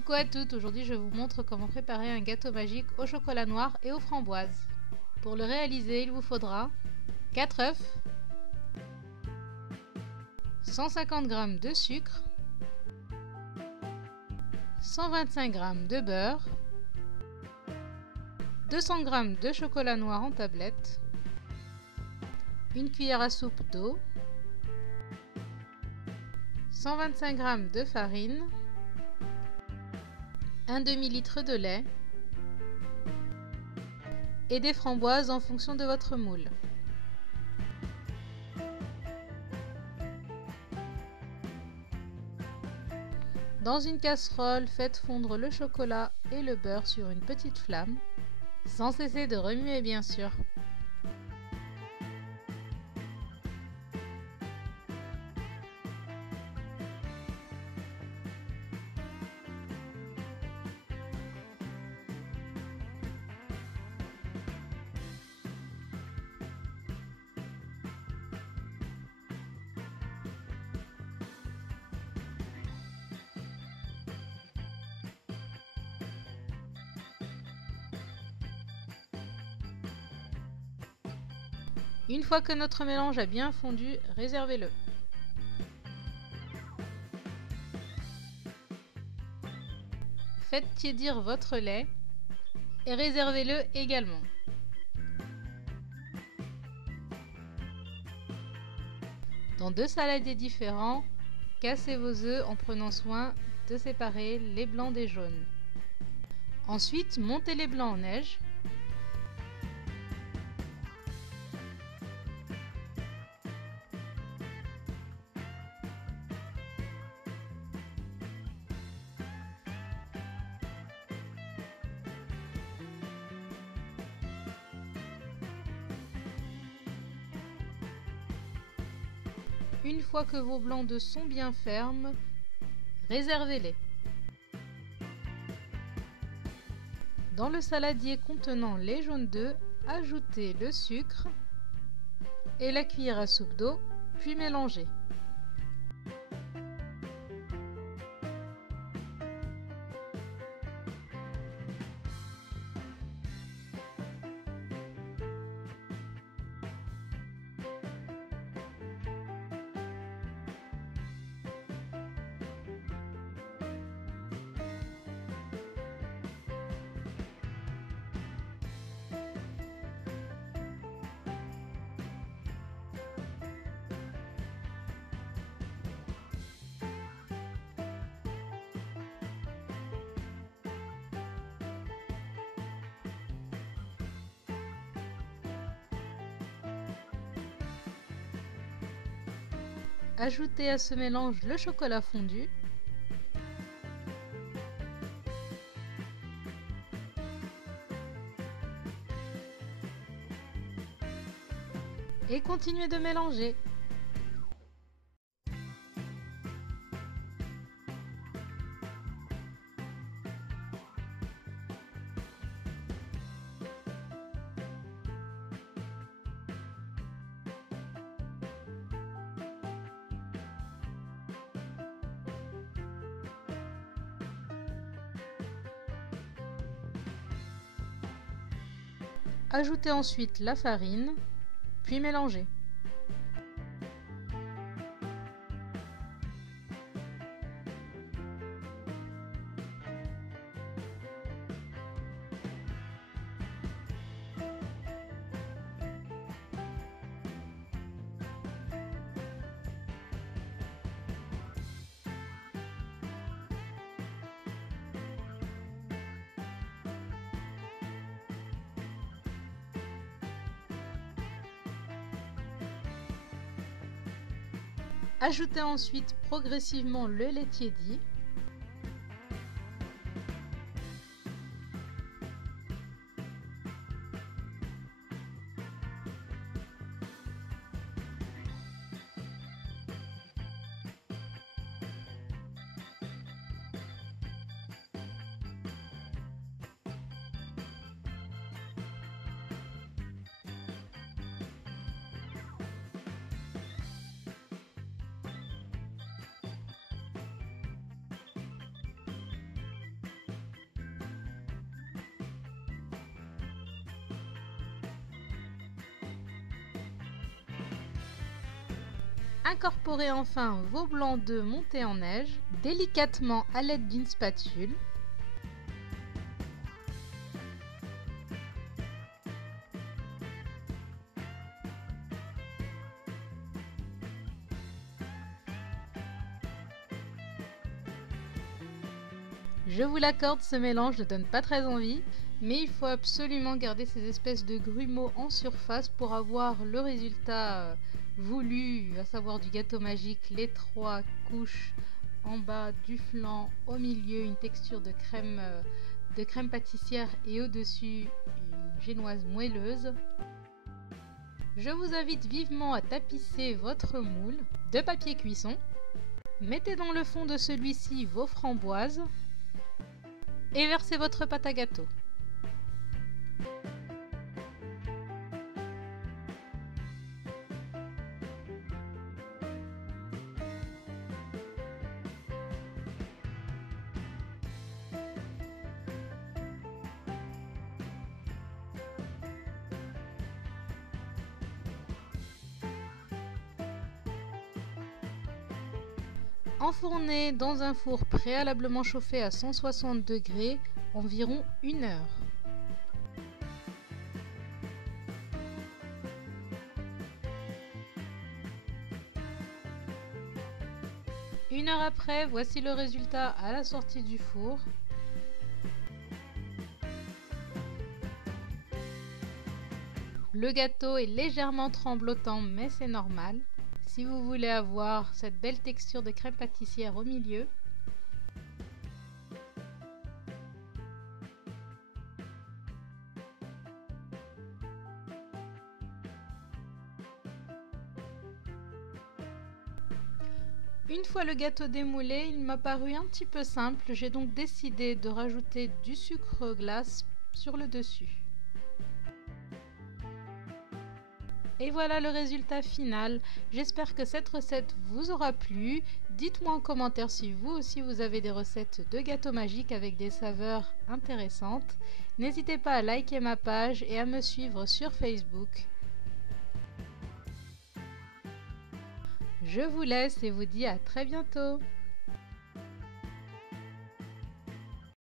Coucou à toutes, aujourd'hui je vous montre comment préparer un gâteau magique au chocolat noir et aux framboises. Pour le réaliser, il vous faudra 4 œufs, 150 g de sucre, 125 g de beurre, 200 g de chocolat noir en tablette, une cuillère à soupe d'eau, 125 g de farine, un demi-litre de lait et des framboises en fonction de votre moule. Dans une casserole, faites fondre le chocolat et le beurre sur une petite flamme, sans cesser de remuer bien sûr. Une fois que notre mélange a bien fondu, réservez-le. Faites tiédir votre lait et réservez-le également. Dans 2 saladiers différents, cassez vos œufs en prenant soin de séparer les blancs des jaunes. Ensuite, montez les blancs en neige. Une fois que vos blancs d'œufs sont bien fermes, réservez-les. Dans le saladier contenant les jaunes d'œufs, ajoutez le sucre et la cuillère à soupe d'eau, puis mélangez. Ajoutez à ce mélange le chocolat fondu et continuez de mélanger. Ajoutez ensuite la farine, puis mélangez. Ajoutez ensuite progressivement le lait tiédi. Incorporez enfin vos blancs d'œufs montés en neige délicatement à l'aide d'une spatule. Je vous l'accorde, ce mélange ne donne pas très envie, mais il faut absolument garder ces espèces de grumeaux en surface pour avoir le résultat voulu, à savoir du gâteau magique, les 3 couches en bas, du flanc, au milieu une texture de crème pâtissière et au-dessus une génoise moelleuse. Je vous invite vivement à tapisser votre moule de papier cuisson. Mettez dans le fond de celui-ci vos framboises et versez votre pâte à gâteau. Enfournez dans un four préalablement chauffé à 160 degrés environ 1 heure. Une heure après, voici le résultat à la sortie du four. Le gâteau est légèrement tremblotant, mais c'est normal. Si vous voulez avoir cette belle texture de crème pâtissière au milieu. Une fois le gâteau démoulé, il m'a paru un petit peu simple, j'ai donc décidé de rajouter du sucre glace sur le dessus. Et voilà le résultat final. J'espère que cette recette vous aura plu. Dites-moi en commentaire si vous aussi vous avez des recettes de gâteaux magiques avec des saveurs intéressantes. N'hésitez pas à liker ma page et à me suivre sur Facebook. Je vous laisse et vous dis à très bientôt.